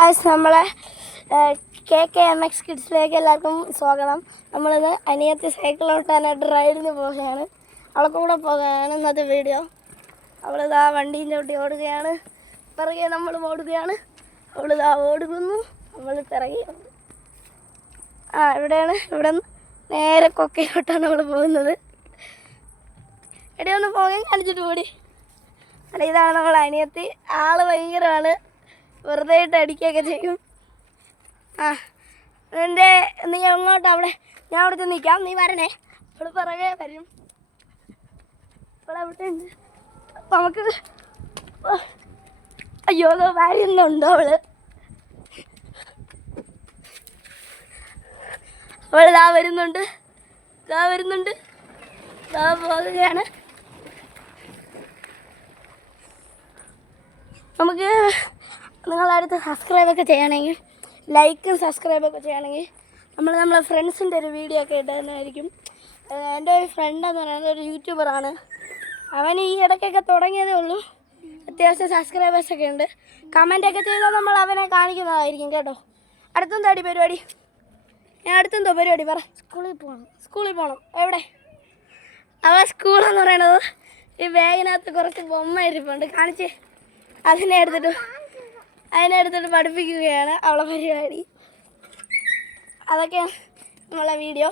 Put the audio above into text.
നമ്മളെ KKMX കിഡ്സിലേക്ക് എല്ലാവർക്കും സ്വാഗതം. നമ്മളിന്ന് അനിയത്തി സൈക്കിൾ ഓട്ടാനായിട്ട് റൈഡിന് പോവുകയാണ്. അവൾക്ക് കൂടെ പോകാനാണ് ഇന്നത്തെ വീഡിയോ. അവളിതാ വണ്ടിയും ചവിട്ടി ഓടുകയാണ്. പിറകെ നമ്മൾ ഓടുകയാണ്. അവളിതാ ഓടുന്നു, നമ്മൾ പിറകെ. ഇവിടെ നിന്ന് നേരെ കൊക്കയിലോട്ടാണ് നമ്മൾ പോകുന്നത്. ഇടയൊന്ന് പോകാൻ കാണിച്ചിട്ട് കൂടി. ഇതാണ് നമ്മൾ അനിയത്തി. ആള് ഭയങ്കരമാണ്, വെറുതെ ഇട്ട് അടിക്കുകയൊക്കെ ചെയ്യും. നീ അങ്ങോട്ട് അവിടെ, ഞാൻ അവിടെ നിൽക്കാം, നീ വരണേ. അവള് പിറകെ വരും. അവിടെ ഉണ്ട്. അപ്പം നമുക്ക് അയ്യോ വരുന്നുണ്ടോ അവളിതാ വരുന്നുണ്ട്, പോവുകയാണ്. നമുക്ക് നിങ്ങളടുത്ത് സബ്സ്ക്രൈബൊക്കെ ചെയ്യണമെങ്കിൽ, ലൈക്കും സബ്സ്ക്രൈബൊക്കെ ചെയ്യണമെങ്കിൽ നമ്മളെ ഫ്രണ്ട്സിൻ്റെ ഒരു വീഡിയോ ഒക്കെ ഇടുന്നതായിരിക്കും. എൻ്റെ ഒരു ഫ്രണ്ടെന്ന് പറയുന്നത് ഒരു യൂട്യൂബറാണ്. അവൻ ഈ ഇടയ്ക്കൊക്കെ തുടങ്ങിയതേ ഉള്ളൂ. അത്യാവശ്യം സബ്സ്ക്രൈബേഴ്സൊക്കെ ഉണ്ട്. കമൻറ്റൊക്കെ ചെയ്താൽ നമ്മൾ അവനെ കാണിക്കുന്നതായിരിക്കും കേട്ടോ. അടുത്തെന്താടി പരിപാടി? അടുത്തെന്തോ പരിപാടി പറ. സ്കൂളിൽ പോകണം. എവിടെ? അവൻ സ്കൂളെന്ന് പറയണത് ഈ ബാഗിനകത്ത് കുറച്ച് ബൊമ്മ ഇരിപ്പുണ്ട്, കാണിച്ചേ. അതിനെ എടുത്തിട്ട് പഠിപ്പിക്കുകയാണ് അവളെ പരിപാടി. അതൊക്കെയാണ് നമ്മളെ വീഡിയോ.